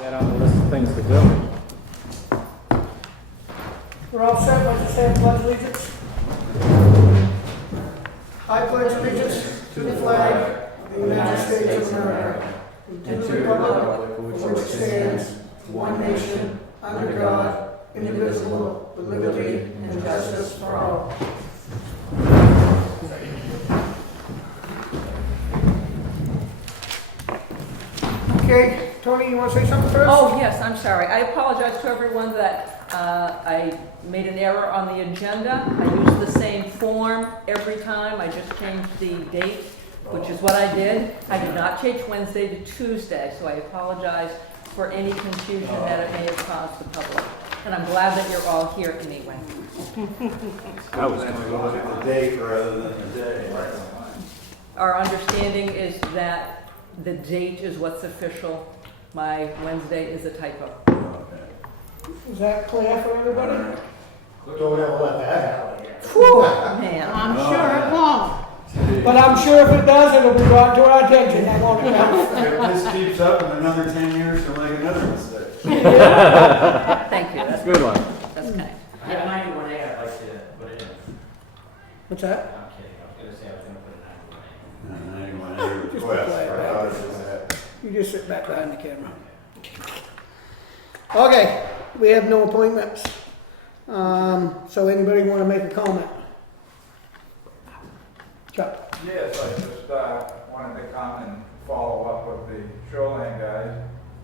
That on the list of things to do. We're all set, like to say pledge allegiance. I pledge allegiance to the flag of the United States of America, and to the republic for which it stands, one nation, under God, indivisible, with liberty and justice for all. Okay, Toni, you want to say something first? Oh, yes, I'm sorry. I apologize to everyone that I made an error on the agenda. I used the same form every time. I just changed the date, which is what I did. I did not change Wednesday to Tuesday, so I apologize for any confusion that it may have caused the public. And I'm glad that you're all here anyway. I was going to look at the date rather than the day. Our understanding is that the date is what's official. My Wednesday is a typo. Is that clear for everybody? Don't ever let that happen. Whew, man. I'm sure it won't. But I'm sure if it does, it'll be brought to our attention. That won't happen. If this keeps up in another 10 years, you'll make another mistake. Thank you. That's good one. That's kind. I have 91A, I'd like to put it in. What's that? I'm kidding, I was gonna say I was gonna put a 91A. Anyone any request, I thought it was that. You just sit back behind the camera. Okay, we have no appointments. So anybody want to make a comment? Chuck? Yes, I just wanted to come and follow up with the shoreline guys.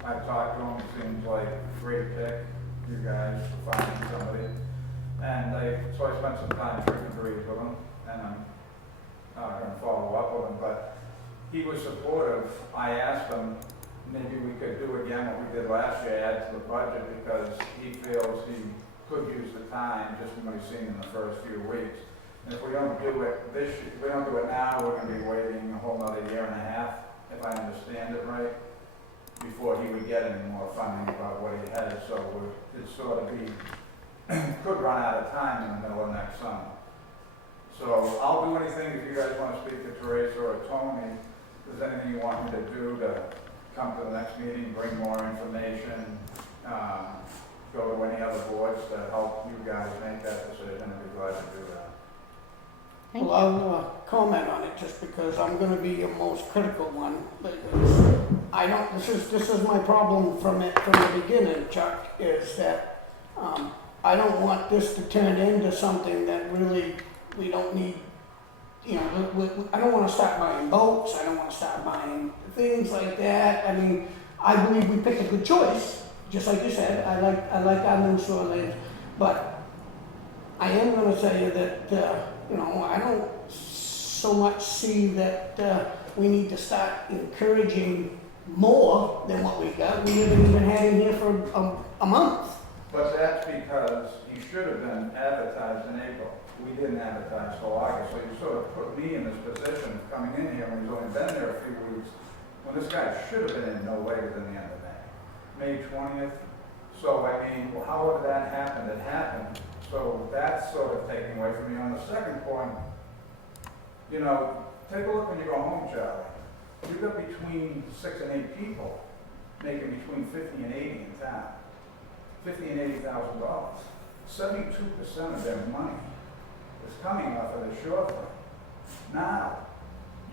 I've talked to them, it seems like great pick, you guys, for finding somebody. And so I spent some time drinking breeze with them, and I'm going to follow up with him. But he was supportive. I asked him, maybe we could do again what we did last year, add to the budget, because he feels he could use the time just from what he's seen in the first few weeks. And if we don't do it this year, if we don't do it now, we're going to be waiting a whole other year and a half, if I understand it right, before he would get any more funding about what he has. So it'd sort of be, could run out of time in the middle of next summer. So I'll do anything if you guys want to speak to Teresa or Toni. If there's anything you want me to do to come to the next meeting, bring more information, go to any other boards to help you guys make that decision, I'd be glad to do that. Well, I'll comment on it just because I'm going to be your most critical one. Because I don't. This is my problem from the beginning, Chuck. Is that I don't want this to turn into something that really we don't need. You know, I don't want to start buying boats. I don't want to start buying things like that. I mean, I believe we picked a good choice. Just like you said, I like our new shoreline, but I am going to tell you that you know, I don't so much see that we need to start encouraging more than what we got. We haven't even had him here for a month. But that's because he should have been advertised in April. We didn't advertise till August, so you sort of put me in this position of coming in here when he's only been there a few weeks, when this guy should have been in no later than the end of May 20th. So I mean, well, how would that happen? It happened. So that's sort of taking away from me. On the second point, you know, take a look when you go home, Charlie. You've got between 6 and 8 people making between 50 and 80 in town. $50,000 and $80,000. 72% of their money is coming off of the shorefront. Now,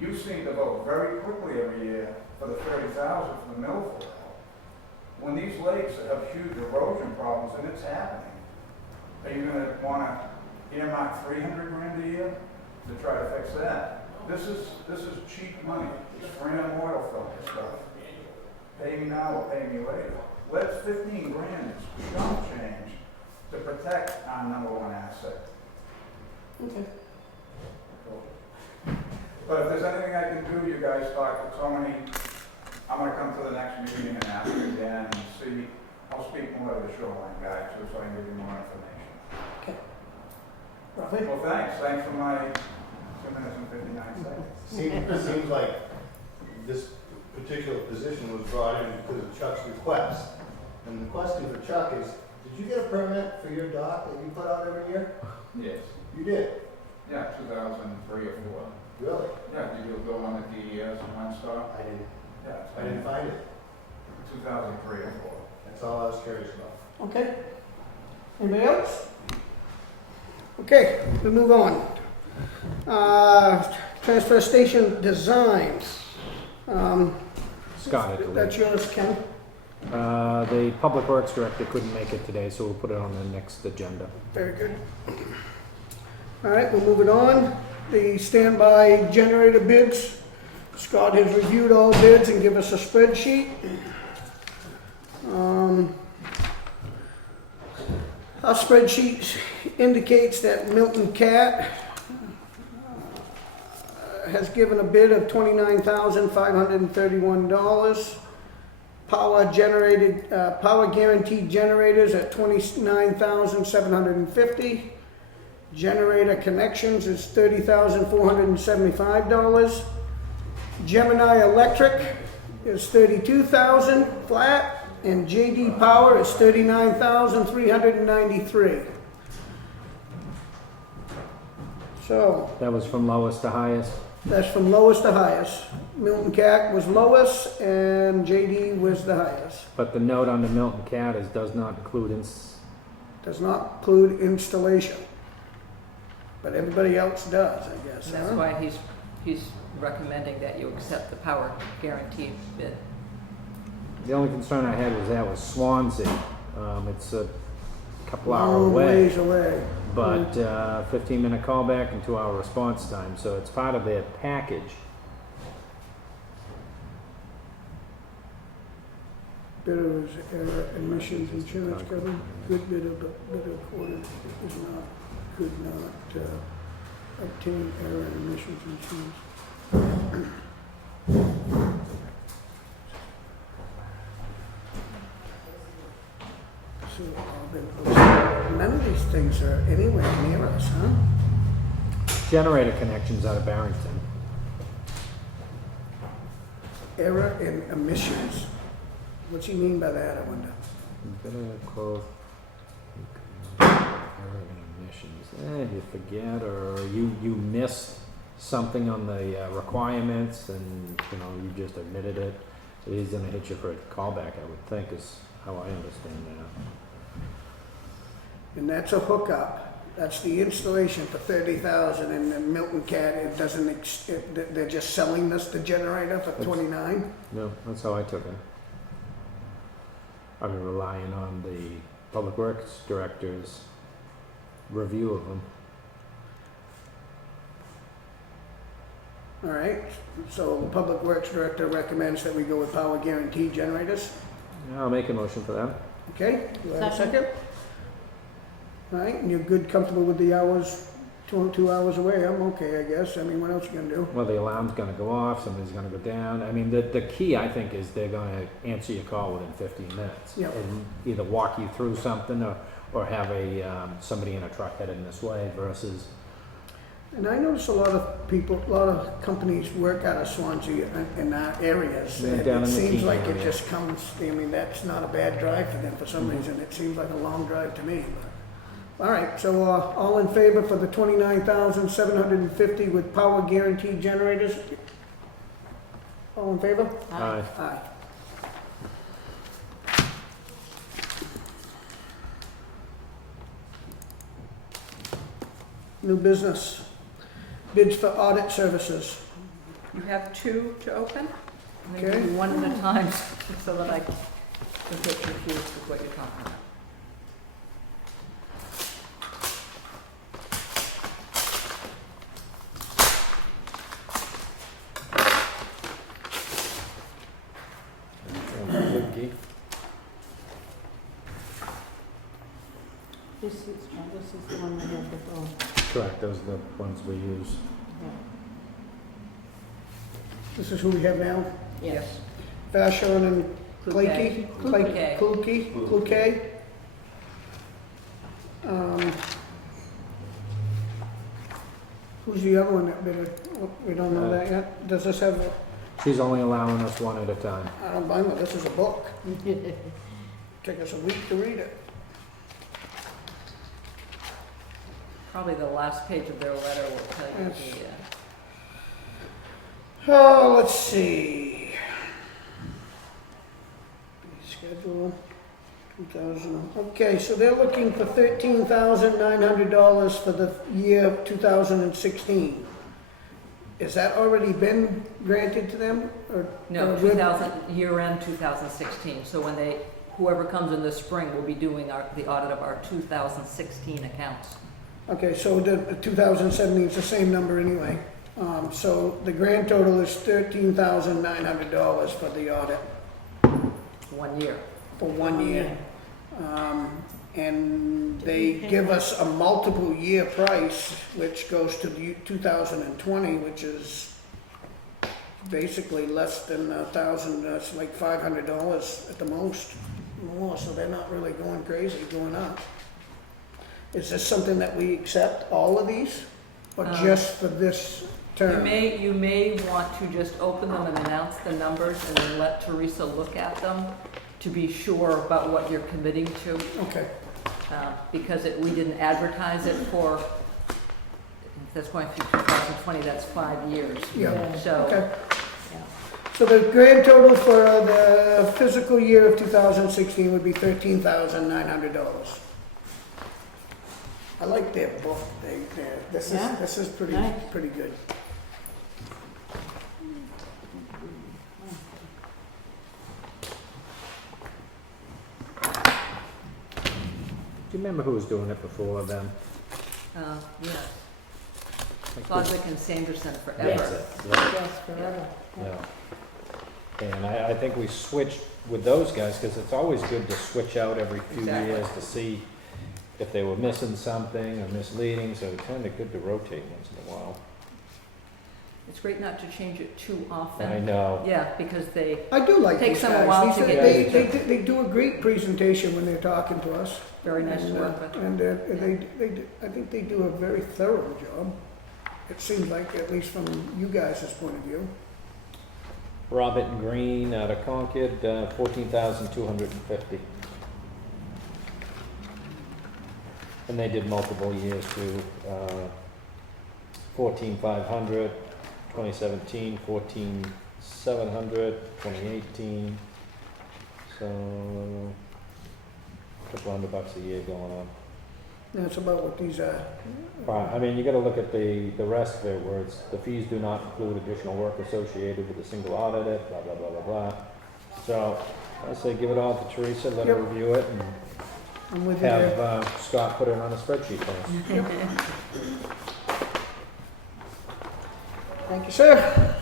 you seem to vote very quickly every year for the $30,000 for the Milford. When these lakes have huge erosion problems, and it's happening, are you going to want to earmark $300,000 a year to try to fix that? This is cheap money. It's random oil filter stuff. Pay me now or pay me later. Let's $15,000 chunk change to protect our #1 asset. Okay. But if there's anything I can do, you guys talk to Toni. I'm going to come to the next meeting and ask you again and see. I'll speak more to the shoreline guy too, so I can give you more information. Okay. Rafi? Well, thanks. Thanks for my 2 minutes and 59 seconds. Seems like this particular position was brought in because of Chuck's request. And the question for Chuck is, did you get a permit for your dock that you put out every year? Yes. You did? Yeah, 2003 or 4. Really? Yeah, did you go on the DES and one star? I didn't. Yeah. I didn't find it. 2003 or 4. That's all I was curious about. Okay. Anybody else? Okay, we move on. Transfer station designs. Scott, I That's believe. yours, Ken? The Public Works Director couldn't make it today, so we'll put it on the next agenda. Very good. All right, we'll move it on. The standby generator bids. Scott has reviewed all bids and give us a spreadsheet. Our spreadsheet indicates that Milton Cat has given a bid of $29,531. Power guaranteed generators at $29,750. Generator connections is $30,475. Gemini Electric is $32,000 flat, and JD Power is $39,393. So That was from lowest to highest. that's from lowest to highest. Milton Cat was lowest, and JD was the highest. But the note on the Milton Cat is does not include Does not include installation, but everybody else does, I guess. That's huh? why he's recommending that you accept the power guarantee bid. The only concern I had was that was Swansea. It's a couple hour Long away, ways away. but 15-minute callback and 2-hour response time, so it's part of their package. Bidder's error emissions insurance cover. Good bidder, but bidder quoted is not, could not obtain error emissions insurance. So, none of these things are anywhere near us, huh? Generator connections out of Barrington. Error in emissions. What's he mean by that, I wonder? Better quote. Error in emissions. You forget, or you missed something on the requirements, and you just admitted it. So he's gonna hit you for a callback, I would think, is how I understand that. And that's a hookup. That's the installation for $30,000, and the Milton Cat, it doesn't, they're just selling us the generator for $29,000. No, that's how I took it. I've been relying on the Public Works Director's review of them. All right, so the Public Works Director recommends that we go with power guarantee generators. I'll make a motion for that. Okay, do I have a second? All right, and you're good, comfortable with the hours, 2 hours away? I'm okay, I guess. I mean, what else you gonna do? Well, the alarm's gonna go off, somebody's gonna go down. I mean, the key, I think, is they're gonna answer your call within 15 minutes. Yep. And either walk you through something or have somebody in a truck headed this way versus, And I notice a lot of people, a lot of companies work out of Swansea in our areas. Yeah, And down it in the seems Keene like it area. just comes, I mean, that's not a bad drive for them for some Mhm. reason. It seems like a long drive to me. All right, so all in favor for the $29,750 with power guaranteed generators? All in favor? Aye. Aye. New business. Bids for audit services. You have 2 to open? I'm gonna Okay. do one at a time so that I don't get confused with what you're talking about. This is the one we have before. Correct, those are the ones we use. This is who we have now? Yes. Vashon and Klukey? Klukey. Klukey? Who's the other one that bid it? We don't know that yet? Does this have, She's only allowing us one at a time. I don't blame her, this is a book. Take us a week to read it. Probably the last page of their letter will tell you Yes. the, Oh, let's see. schedule, 2,000, okay, so they're looking for $13,900 for the year 2016. Has that already been granted to them, or? No, or with- 2000, year-end 2016. So when whoever comes in the spring will be doing the audit of our 2016 accounts. Okay, so the 2017 is the same number anyway. So the grand total is $13,900 for the audit 1 year. for 1 year. And they give us a multiple year price, which goes to the 2020, which is basically less than $1,000, that's like $500 at the most, more, so they're not really going crazy, going up. Is this something that we accept, all of these, or just for this term? You may want to just open them and announce the numbers and then let Teresa look at them to be sure about what you're committing to. Okay, Because we didn't advertise it for, that's going through 2020, that's 5 years. yeah, So, okay. yeah. So the grand total for the physical year of 2016 would be $13,900. I like their book, this Yeah? is pretty, Nice. pretty good. Do you remember who was doing it before them? Yes. Like Fosdick and Sanderson That's forever. it, right, Yes, forever. yeah. And I think we switched with those guys, because it's always good to switch out every few Exactly. years to see if they were missing something or misleading, so it's kind of good to rotate once in a while. It's great not to change it too often. I know. Yeah, because they, I do like Takes these them a while guys. to These- get used They do a great presentation when they're talking to us. very nice to And, work with. And I think they do a very thorough job. It seems like, at least from you guys' point of view. Robert and Green out of Concord, 14,250. And they did multiple years too, 14,500, 2017, 14,700, 2018. So, a couple $100 a year going on. That's about what these are. I mean, you gotta look at the rest of it, where it's, the fees do not include additional work associated with a single audit, blah, blah, blah, blah, blah. So, I say give it all to Teresa, let her Yep. review it, and I'm with you there. have Scott put it on a spreadsheet for us. Thank you, sir.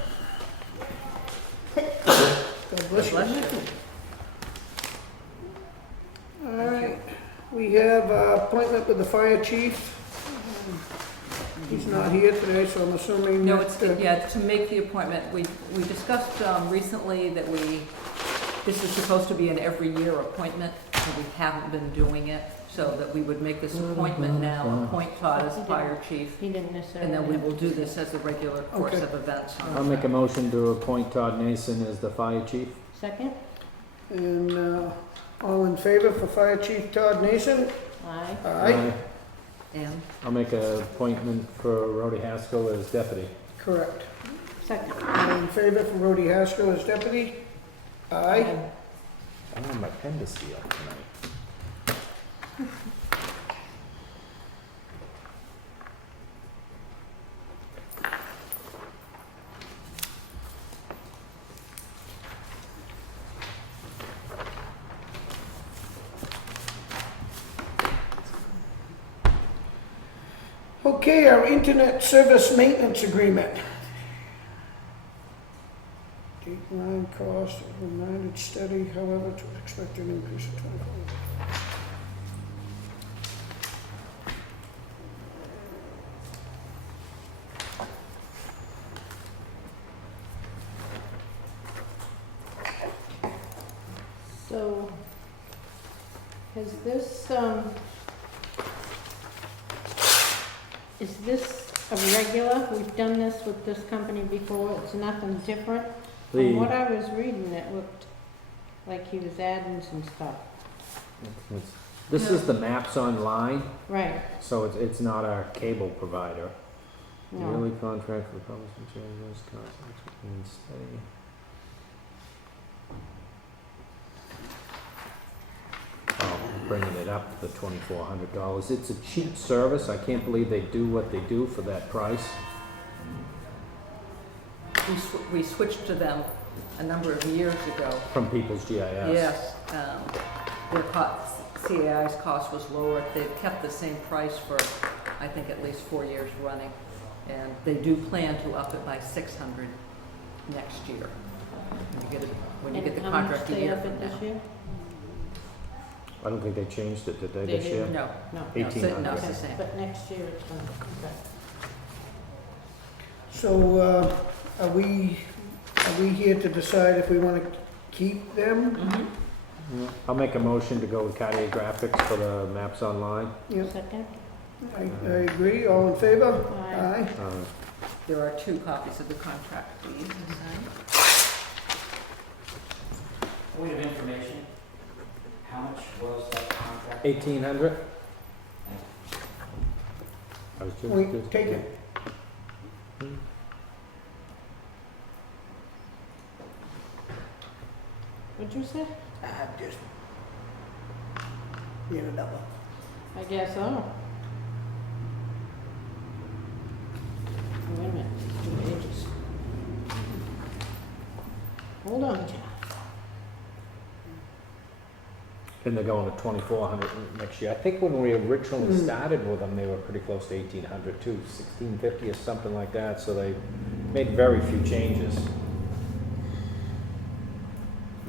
God bless you. Bless you. All right, we have appointment with the fire chief. He's not here today, so I'm assuming. No, that, yeah, to make the appointment, we discussed recently that this is supposed to be an every year appointment, and we haven't been doing it, so that we would make this appointment now, appoint Todd as fire chief, He didn't necessarily. and then we will do this as a regular course Okay. of events. I'll make a motion to appoint Todd Nason as the fire chief. Second? And all in favor for fire chief Todd Nason? Aye. Aye, And I'll make an appointment for Rhodey Haskell as deputy. correct. Second. All in favor for Rhodey Haskell as deputy? Aye. I don't have my pen to seal tonight. Okay, our internet service maintenance agreement. Date line cost, reminded steady, however, to expected increase of 24. So, has this, is this a regular? We've done this with this company before, it's nothing different? From what I was reading, it looked like he was adding some stuff. This is the maps online, Right, so it's not our cable provider. no. Yearly contract for public materials, contracts and stay. bringing it up to the $2,400. It's a cheap service. I can't believe they do what they do for that price. We switched to them a number of years ago. From People's GIS. Yes, their CAI's cost was lower. They've kept the same price for, I think, at least 4 years running. And they do plan to up it by $600 next year. When you get the contract a year from now. This year? I don't think they changed it, did they, this year? No, No. no, it's the 1,800. same. But next year it's gonna, okay. So, are we here to decide if we want to keep them? Mhm. I'll make a motion to go with Cartier Graphics for the maps online. Yep, Second? I agree. All in favor? Aye. There are 2 copies of the contract for you to sign. Point of information, how much was that contract? 1,800? I was just. Wait, take it. What'd you say? Just being a double. I guess so. Wait a minute, 2 pages. Hold on, John. And they're going to 2,400 next year. I think when we originally started with them, they were pretty close to 1,800 too, 1,650 or something like that. So they made very few changes.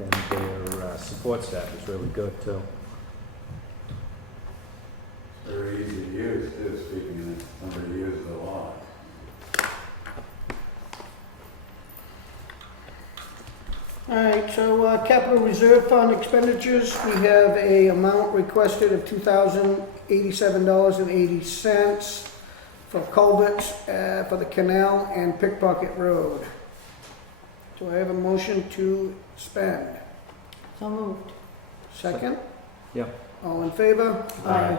And their support staff is really good too. Very easy to use, too, speaking of somebody who uses a lot. All right, so capital reserve fund expenditures, we have a amount requested of $2,087.80 for culverts for the canal and Pickpocket Road. Do I have a motion to spend? So moved. Second? Yeah. All in favor? Aye.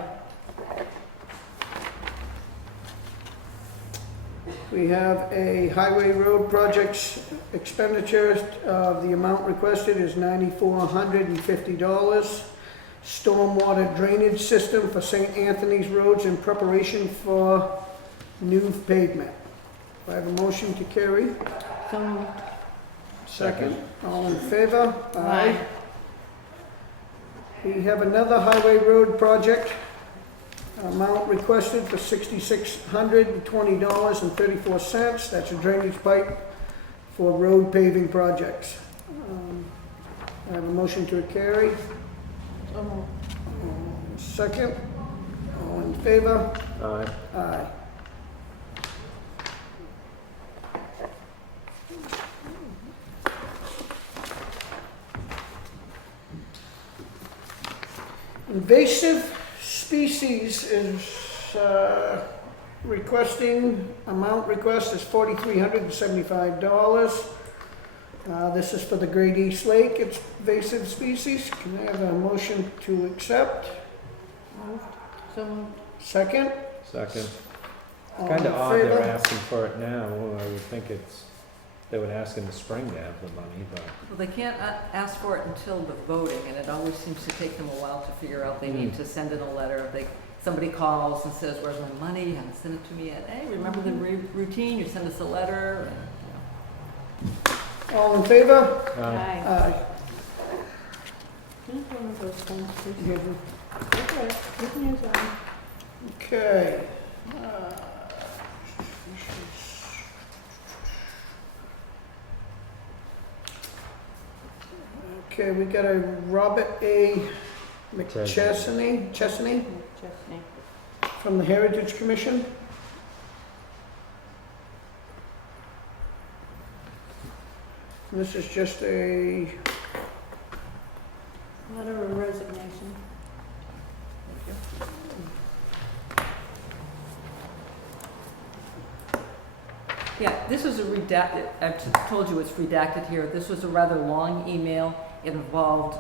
We have a highway road projects expenditures, the amount requested is $9,450. Stormwater drainage system for St. Anthony's roads in preparation for new pavement. Do I have a motion to carry? So moved. Second. All in favor? Aye. We have another highway road project. Amount requested for $6,620.34. That's a drainage pipe for road paving projects. I have a motion to carry. So moved. Second. All in favor? Aye. Aye. Invasive species is amount request is $4,375. This is for the Great East Lake, it's invasive species. Can I have a motion to accept? Moved. So moved. Second? Second. All Kind in of odd they're favor? asking for it now. Well, I would think they would ask in the spring to have the money, but. Well, they can't ask for it until the voting, and it always seems to take them a while to figure out they need to send in a letter. Somebody calls and says, "Where's my money? You haven't sent it to me yet." Hey, remember the routine? You send us a letter. And, All in favor? Aye. Aye. Can I have one of those pens, please? Mhm. Okay, you can use that one. Okay. Okay, we got a Robert A. Chesney Chestney. from the Heritage Commission. This is just a, Letter of resignation. yeah, this is a redacted. I've told you it's redacted here. This was a rather long email. It involved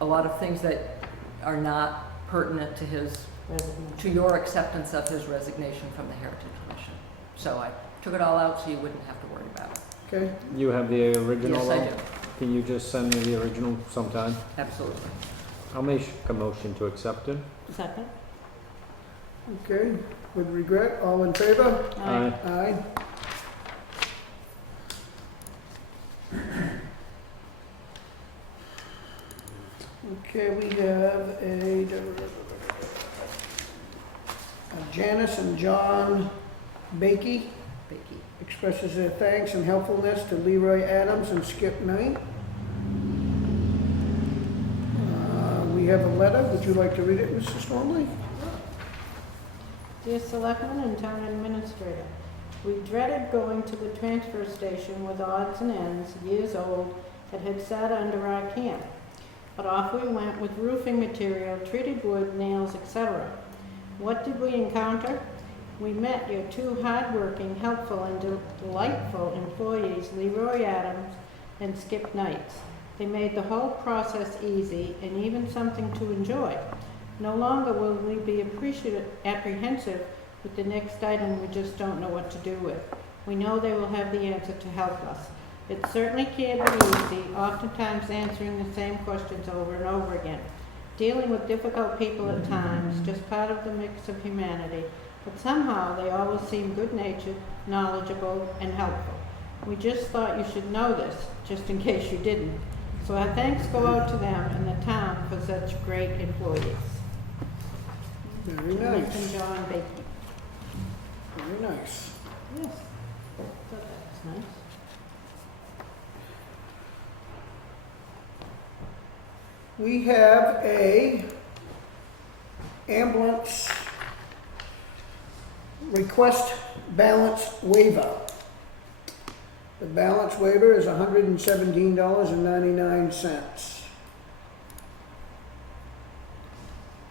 a lot of things that are not pertinent to your acceptance of his resignation from the Heritage Commission. So I took it all out so you wouldn't have to worry about it. okay, You have the original? Yes, I though? do. Can you just send me the original sometime? Absolutely. I'll make a motion to accept it. Second? Okay, with regret, all in favor? Aye. Aye. Okay, we have a Janice and John Bakey Vicky. expresses their thanks and helpfulness to Leroy Adams and Skip Knight. We have a letter. Would you like to read it, Mrs. Twombley? Dear Selectmen and Town Administrator, we dreaded going to the transfer station with odds and ends, years old, that had sat under our camp. But off we went with roofing material, treated wood, nails, etc. What did we encounter? We met your two hardworking, helpful, and delightful employees, Leroy Adams and Skip Knight. They made the whole process easy and even something to enjoy. No longer will we be apprehensive with the next item we just don't know what to do with. We know they will have the answer to help us. It certainly can't be easy, oftentimes answering the same questions over and over again. Dealing with difficult people at times, just part of the mix of humanity, but somehow they always seem good-natured, knowledgeable, and helpful. We just thought you should know this, just in case you didn't. So our thanks go out to them and the town for such great employees. Very Janice nice. and John Bakey. Very nice. Yes, thought that was nice. We have a ambulance request balance waiver. The balance waiver is $117.99.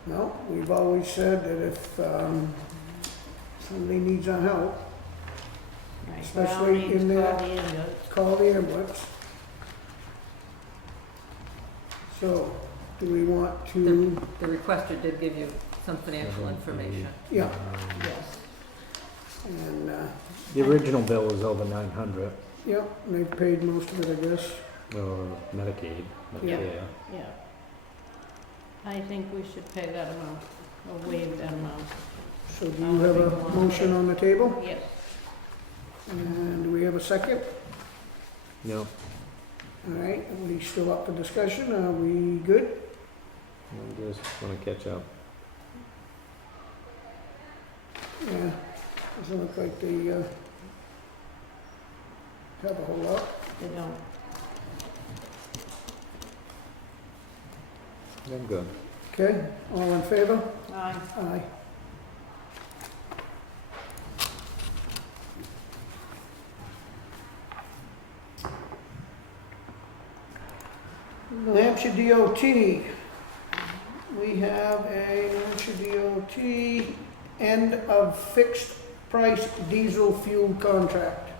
Well, we've always said that if somebody needs our help, Right, Especially well, in needs the- to call the ambulance. call the ambulance. So, do we want to, The requester did give you some financial information. yeah, Yes. and, The original bill was over 900, yeah, and they've paid most of it, I guess. or Medicaid, Yeah. Medicare. Yeah. I think we should pay that amount, or waive that amount. So do you have a motion on the table? Yes. And do we have a second? No, All right, are we still up for discussion? Are we good? I just wanna catch up. Yeah, doesn't look like they, have a whole lot. They don't. I'm good. Okay, all in favor? Aye. Aye. New Hampshire DOT. We have a New Hampshire DOT end of fixed price diesel fuel contract.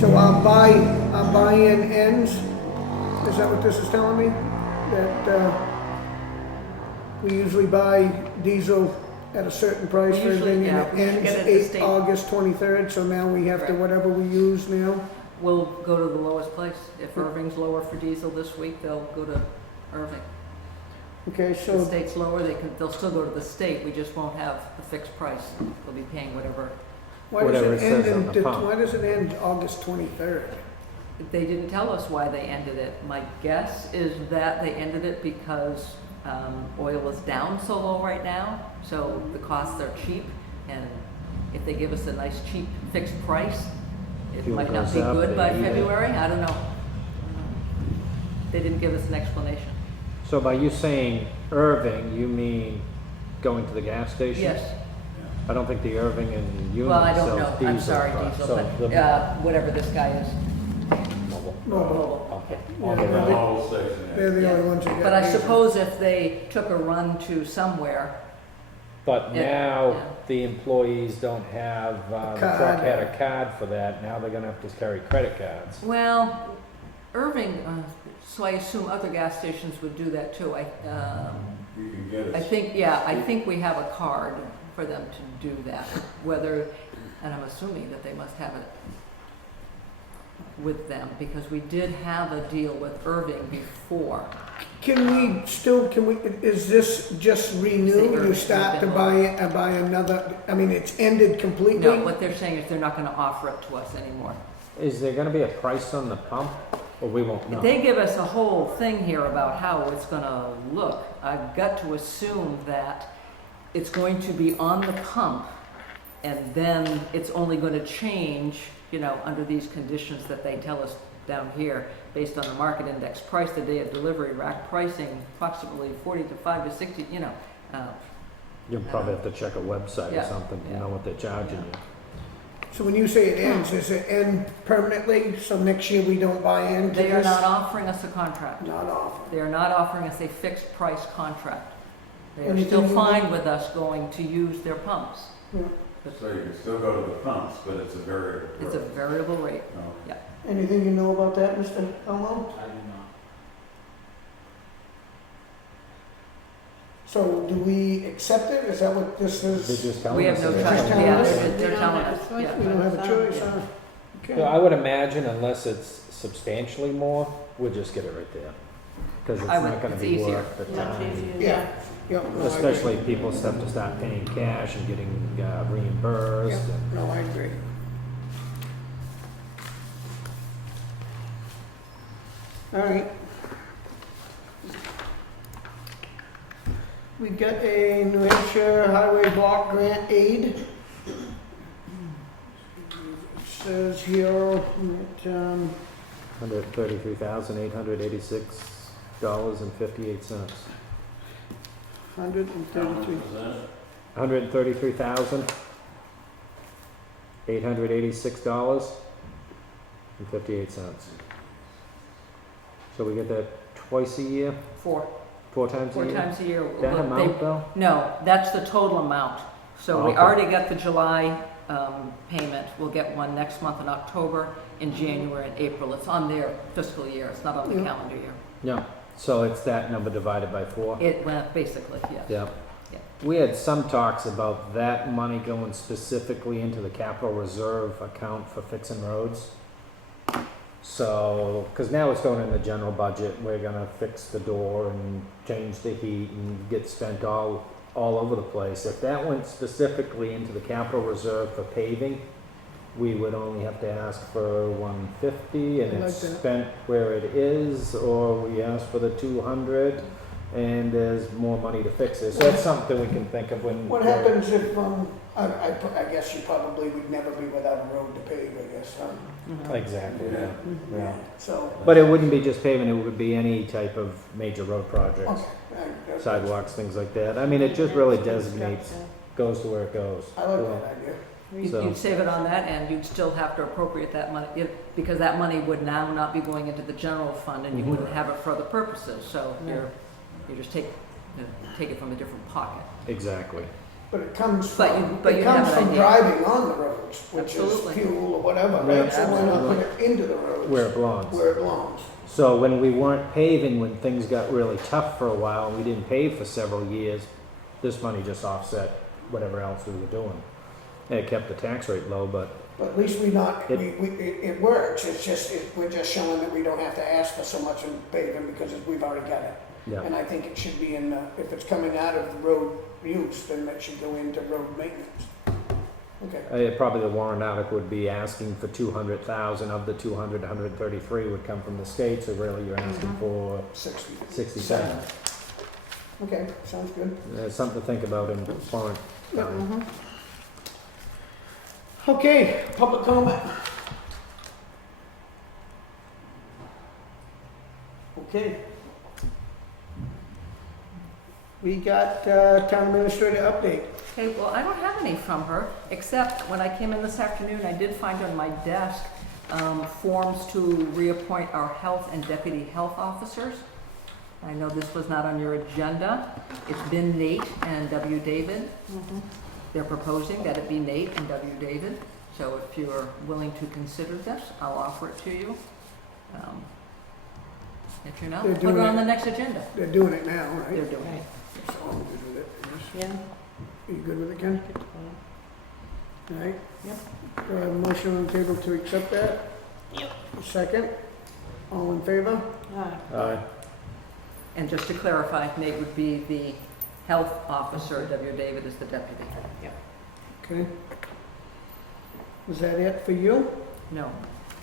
So our buy-in ends, is that what this is telling me? That, we usually buy diesel at a certain price We for usually, everything, yeah, and we it should get it at ends the state. August 23rd, so now we have to, Right. whatever we use now. We'll go to the lowest place. If Irving's lower for diesel this week, they'll go to Irving. Okay, If the so, state's lower, they'll still go to the state. We just won't have the fixed price. They'll be paying whatever. why does Whatever it it end says on in, the pump. why does it end August 23rd? They didn't tell us why they ended it. My guess is that they ended it because oil is down so low right now, so the costs are cheap, and if they give us a nice cheap fixed price, it Fuel might not goes be up, good by they eat it. February. I don't know. They didn't give us an explanation. So by you saying Irving, you mean going to the gas station? Yes. I don't think the Irving and Union Well, I don't sells know. diesel. I'm sorry, trucks, diesel, so but the- whatever this guy is. Mobile. No, Okay. Yeah, On the they're road. the- Whole section they're there. the Yeah. only ones that get But I diesel. suppose if they took a run to somewhere, But Yeah, now, yeah. the employees don't have, the truck Card. had a card for that, now they're gonna have to carry credit cards. well, Irving, so I assume other gas stations would do that too. You can get I it. think, yeah, I think we have a card for them to do that, whether, and I'm assuming that they must have it with them, because we did have a deal with Irving before. Is this just renewed? You start to buy another, I mean, it's ended completely? No, what they're saying is they're not gonna offer it to us anymore. Is there gonna be a price on the pump, or we won't know? They give us a whole thing here about how it's gonna look. I've got to assume that it's going to be on the pump, and then it's only gonna change, you know, under these conditions that they tell us down here, based on the market index price, the day of delivery, rack pricing, approximately 45 to 60, you know. You'll probably have to check a website or Yeah, something to yeah. know what they're charging Yeah. you. So when you say it ends, does it end permanently, so next year we don't buy into this? They are not offering us a contract. Not often. They are not offering us a fixed price contract. They are Anything still you fine want? with us going to use their pumps. Yeah. So you can still go to the pumps, but it's a variable. It's a variable rate. No. Anything you know about that, Mr. Comeau? I do not. So do we accept it? Is that what this They're is? just telling We have us. no that choice, it's- telling yeah, us. they're telling us, We yeah. We don't have a choice, huh? Yeah, Okay. I would imagine unless it's substantially more, we'll just get it right there. Cause it's I would- not gonna it's be easier. worth the Much time. easier, Yeah, yeah. no, I agree. Especially people have to start paying cash and getting reimbursed. Yeah, and- no, I agree. All right. We got a New Hampshire Highway Block Grant Aid. It says here that, $133,886.58. $133. $133,886.58. So we get that twice a year, Four times a year? times a year. That Well, amount though? No, that's the total amount. So we Okay. already got the July payment. We'll get one next month in October, in January and April. It's on their fiscal year. It's not on the Yeah. calendar year. Yeah, so it's that number divided by 4? It went basically, yes. Yeah. Yeah. We had some talks about that money going specifically into the capital reserve account for fixing roads. So, because now it's going in the general budget, we're gonna fix the door and change the heat and get spent all over the place. If that went specifically into the capital reserve for paving, we would only have to ask for 150 and I like it's that. spent where it is, or we ask for the 200 and there's more money to fix it. So that's something we can think of when. What happens if, I guess you probably would never be without a road to pave, I guess, huh? Mhm. Exactly, yeah. Yeah. So, But it wouldn't be just paving, it would be any type of major road projects, okay. sidewalks, things like that. I mean, it just really designates, goes to where it goes. I like that idea. So- You'd save it on that end. You'd still have to appropriate that money, because that money would now not be going into the general fund and you Mhm. wouldn't have it for other purposes. So Yeah. you just take it from a different pocket. Exactly. But it comes But from, you- but it you comes have an from idea. driving on the roads, which is Absolutely. fuel or whatever, Yeah, right? So why not put absolutely. it into the roads? Where it belongs. Where it belongs. So when we weren't paving, when things got really tough for a while, and we didn't pave for several years, this money just offset whatever else we were doing. And it kept the tax rate low, but But at least It- it works, it's just, we're just showing that we don't have to ask for so much in paving because we've already got it. yeah. And I think it should be in, if it's coming out of the road use, then that should go into road maintenance. Okay, Probably the warrant article would be asking for 200,000 of the 200, 133 would come from the state, so really you're asking Mhm. for 67. 67. Okay, sounds good. Something to think about in warrant Yeah. time. Mhm. Okay, public comment. Okay. We got town administrator update. Okay, well, I don't have any from her, except when I came in this afternoon, I did find on my desk forms to reappoint our health and deputy health officers. I know this was not on your agenda. It's been Nate and W. David. Mhm. They're proposing that it be Nate and W. David. So if you're willing to consider this, I'll offer it to you. Let you know. They're Put doing it on it. the next agenda. They're doing it now, They're right? doing it. So I'm good with it. Yeah. You good with it, Ken? It's fine. All right? Yep. Do I have a motion on the table to accept that? Yep. Second? All in favor? Aye. Aye. And just to clarify, Nate would be the health officer, W. David is the deputy. Okay. Was that it for you? No.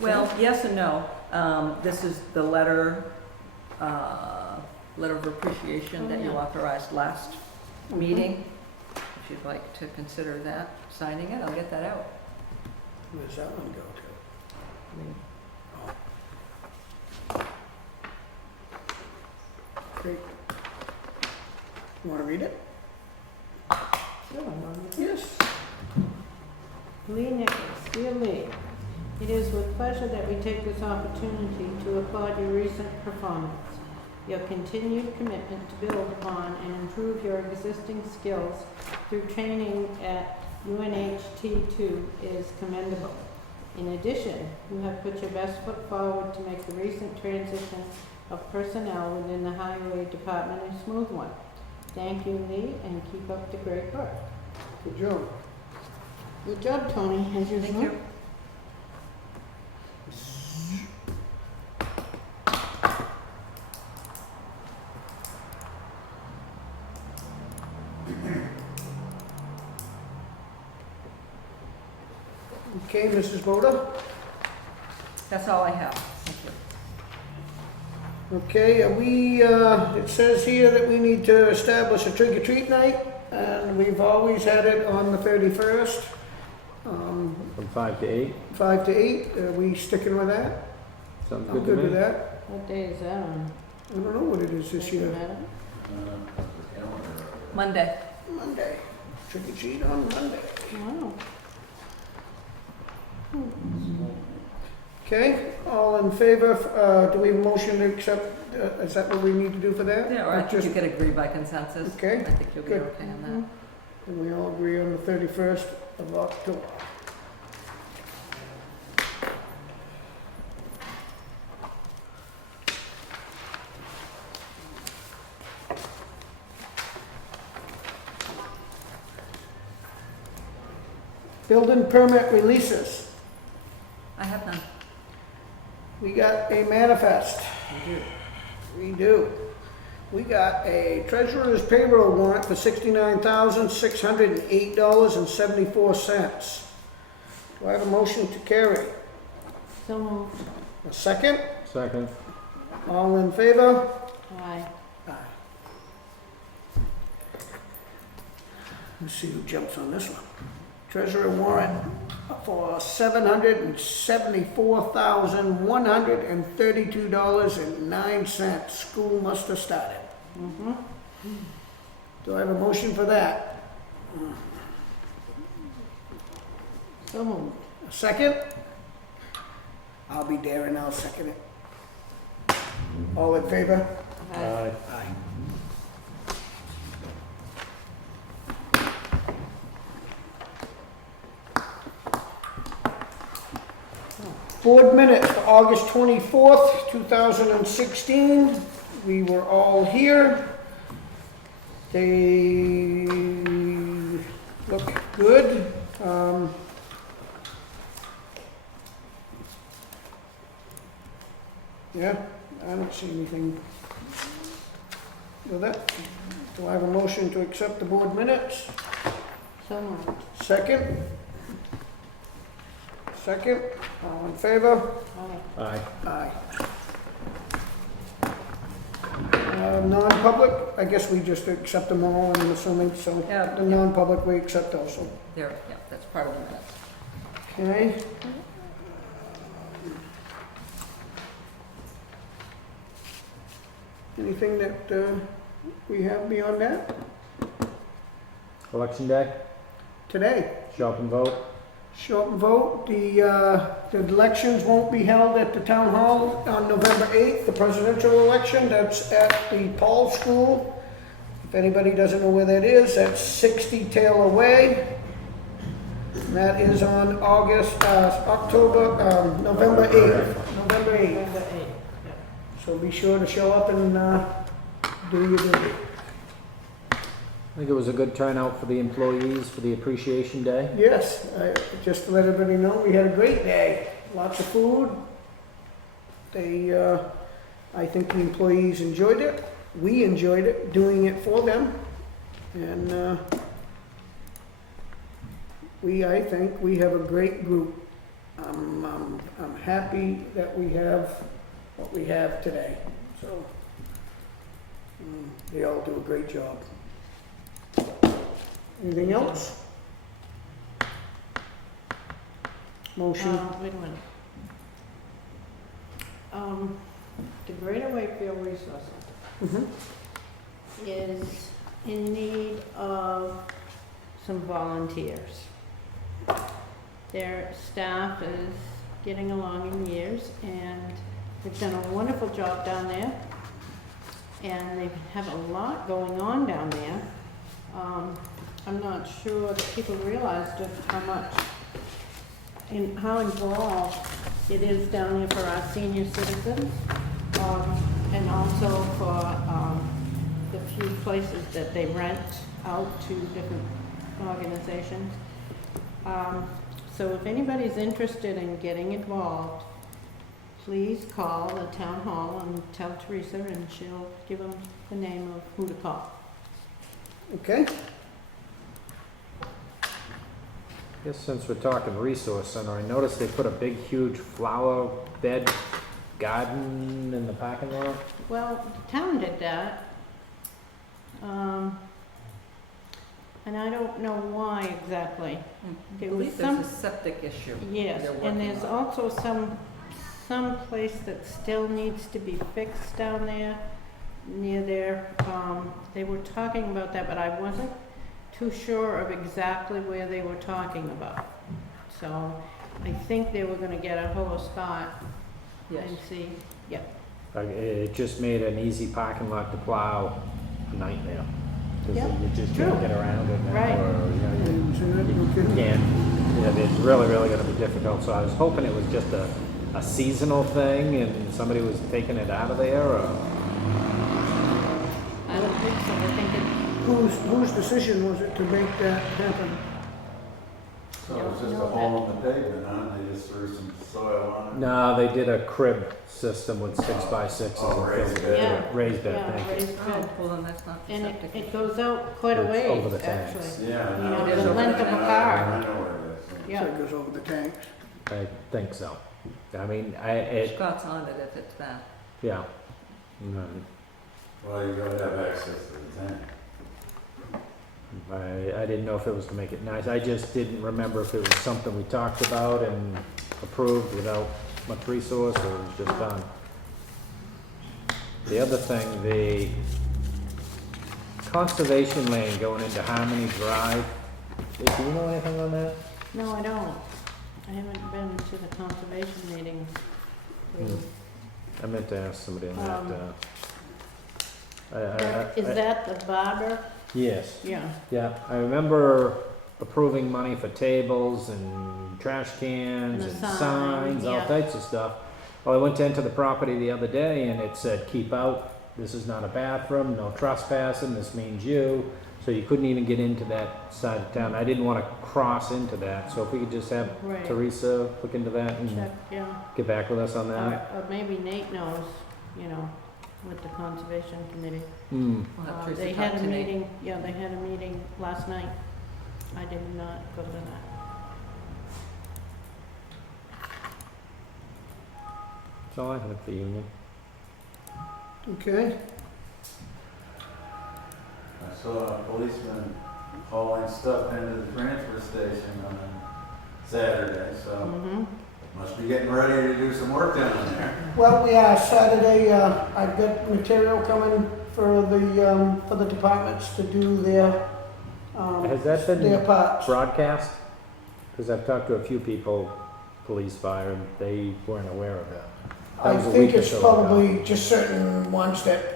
Well, yes and no. This is the letter of appreciation that you authorized last meeting. If you'd like to consider that, signing it, I'll get that out. Where's that one go to? Great. You want to read it? Sure, Mom. Yes. Lee Nichols, dear Lee, it is with pleasure that we take this opportunity to applaud your recent performance. Your continued commitment to build upon and improve your existing skills through training at UNHT2 is commendable. In addition, you have put your best foot forward to make the recent transition of personnel within the Highway Department a smooth one. Thank you, Lee, and keep up the great work. Good job. Good job, Toni, as usual. Thank you. Okay, Mrs. Bodah? That's all I have. Thank you. Okay, it says here that we need to establish a trick or treat night, and we've always had it on the 31st, From 5 to 8. 5 to 8. Are we sticking with that? Sounds I'm good good to with me. that. What day is that on? I don't know what it is this Doesn't year. matter. Monday. Monday. Trick or treat on Monday. Wow. Okay, all in favor, do we have a motion to accept, is that what we need to do for that? Yeah, or I Or think just- you could agree by consensus. Okay, I think you'll be good. okay on that. And we all agree on the 31st of October. Building permit releases. I have none. We got a manifest. We do. We got a treasurer's payroll warrant for $69,608.74. Do I have a motion to carry? So moved. A second? Second. All in favor? Aye. Let's see who jumps on this one. Treasurer warrant for $774,132.09. School must have started. Mm-hmm. Do I have a motion for that? So moved. A second? I'll be there and I'll second it. All in favor? Aye. Aye. Board minutes for August 24th, 2016. We were all here. They look good. Yeah, I don't see anything with that. Do I have a motion to accept the board minutes? So moved. Second? Second? All in favor? Aye. Aye. Aye. Non-public, I guess we just accept them all, I'm assuming, so Yeah. the non-public we accept also. There, yeah, that's part of the minutes. Okay? Anything that we have beyond that? Election day. Today? Show up and vote. Show up and vote. The elections won't be held at the town hall on November 8th, the presidential election. That's at the Paul School. If anybody doesn't know where that is, that's 60 Taylor Way. And that is on November 8th. November 8th. November 8th. So be sure to show up and do your duty. I think it was a good turnout for the employees for the Appreciation Day. Yes, just to let everybody know, we had a great day. Lots of food. I think the employees enjoyed it. We enjoyed it, doing it for them. And I think we have a great group. I'm happy that we have what we have today. So they all do a great job. Anything else? Motion. Wait a minute. The Greater Wakefield Resource Center is in need of some volunteers. Their staff is getting along in years, and they've done a wonderful job down there, and they have a lot going on down there. I'm not sure that people realize just how much and how involved it is down here for our senior citizens, and also for the few places that they rent out to different organizations. So if anybody's interested in getting involved, please call the town hall and tell Teresa, and she'll give them the name of who to call. Okay. I guess since we're talking resource center, I noticed they put a big, huge flower bed garden in the parking lot. Well, the town did that. And I don't know why exactly. I There believe was there's some- a septic issue. Yes, they're and working there's on. also some place that still needs to be fixed down there near there. They were talking about that, but I wasn't too sure of exactly where they were talking about. So I think they were gonna get a hold of Scott Yes. and see, yeah. It just made an easy parking lot to plow a nightmare. 'Cause Yep, you just true. can't get around it now. Right. Or, you know, you Okay. can't. Yeah, it's really, really gonna be difficult. So I was hoping it was just a seasonal thing and somebody was taking it out of there, or? I don't think so, I think it, Whose decision was it to make that happen? So it's just a hole in the pavement, huh? They just threw some soil on it? No, they did a crib system with 6x6s. Oh, and raised filled it. bed. Raised bed, yeah, thank you. raised Oh, bed. well, then that's not the And septic it issue. goes out quite a It's ways, over the tanks. actually. Yeah. You I know, It is the over length of a there. car. I know where it is. So Yeah, it goes over the tanks. I think so. I mean, it, Scott's on it if it's that. yeah. Mm, Well, you gotta have access to the tank. I didn't know if it was to make it nice. I just didn't remember if it was something we talked about and approved without much resource, or it was just done. The other thing, the conservation lane going into Harmony Drive, do you know anything on that? no, I don't. I haven't been to the conservation meetings. lately. I meant to ask somebody on that. Is that the barber? Yes. Yeah. Yeah, I remember approving money for tables and trash cans And a and sign, signs, all yeah. types of stuff. Well, I went to enter the property the other day and it said, keep out, this is not a bathroom, no trespassing, this means you. So you couldn't even get into that side of town. I didn't want to cross into that, so if we could just have Right. Teresa look into that and Check, yeah. get back with us on that. Or maybe Nate knows, you know, with the conservation committee. Hmm. We'll have Teresa They talk had a to Nate. meeting, yeah, they had a meeting last night. I did not go to that. That's all I had for Union. Okay. I saw a policeman hauling stuff into the transfer station on Saturday, so Mm-hmm. must be getting ready to do some work down there. Well, we are Saturday, I've got material coming for the departments to do their, Has that been their parts. broadcast? Because I've talked to a few people, police, fire, and they weren't aware of that. That I was a think week or it's so ago. probably just certain ones that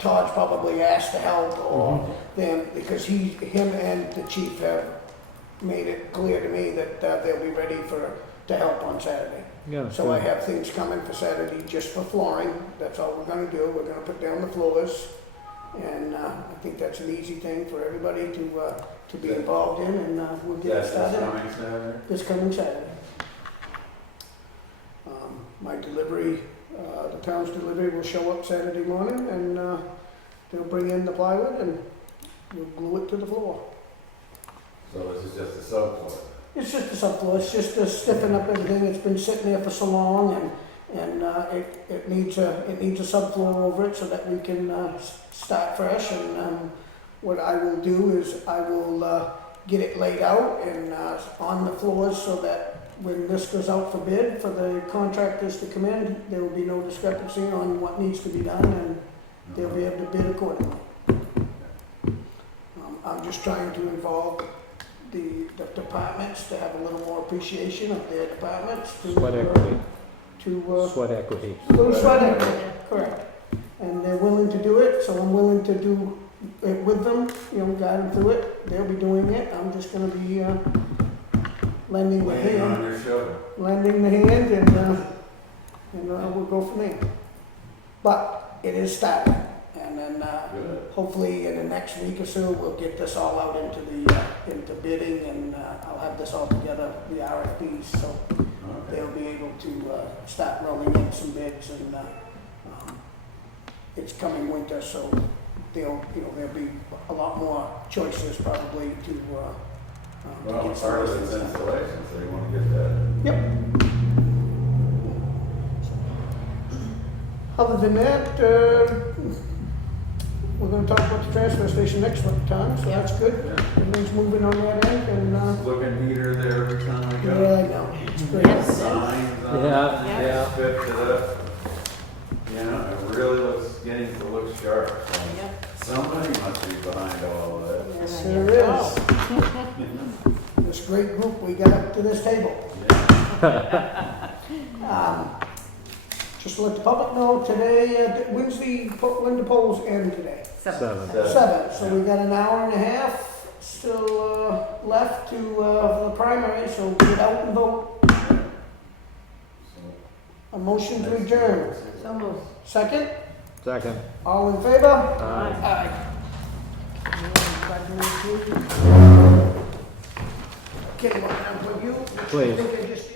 Todd's probably asked to help, or them, because him and the chief have made it clear to me that they'll be ready to help on Saturday. Yeah, So I good. have things coming for Saturday just for flooring. That's all we're gonna do. We're gonna put down the floors And I think that's an easy thing for everybody to be involved in, and we'll get it That's started coming Saturday. this coming Saturday. My delivery, the town's delivery will show up Saturday morning, and they'll bring in the plywood and we'll glue it to the floor. So this is just a subfloor. It's just a subfloor, it's just to stiffen up everything, it's been sitting there for so long, and it needs a subfloor over it so that we can start fresh. And what I will do is I will get it laid out and on the floors so that when this goes out for bid for the contractors to come in, there will be no discrepancy on what needs to be done, and they'll be able to bid accordingly. I'm just trying to involve the departments to have a little more appreciation of their departments. Sweat equity. Sweat Equity. equity, correct. And they're willing to do it, so I'm willing to do it with them, guide them through it. They'll be doing it. I'm just gonna be lending the Laying on hand, your shoulder. and we'll go from there. But it is starting, and then Good. hopefully in the next week or so, we'll get this all out into bidding, and I'll have this all together, the RFPs, so Okay. they'll be able to start rolling in some bids, and it's coming winter, so there'll be a lot more choices probably to Well, get some part of of it's these things. installation, so you want to get that. Yep. Other than that, we're gonna talk about the transfer station next time, so that's good. Everything's moving on that end, and Looking neater there every time I yeah, go. I know, it's great. Yes. Signs on it. Yeah. Fixed it up. It really looks, getting to look sharp. So Yep. somebody must be behind all of that. Yes, there is. This great group we got up to this table. Just to let the public know, today, when the polls end today? 7. 7, so we got an hour and a half still left to for the primary, so get out and vote. A motion to adjourn. So moved. Second, Second. all in favor? Aye. Kenny, want to put you? Please. I think I just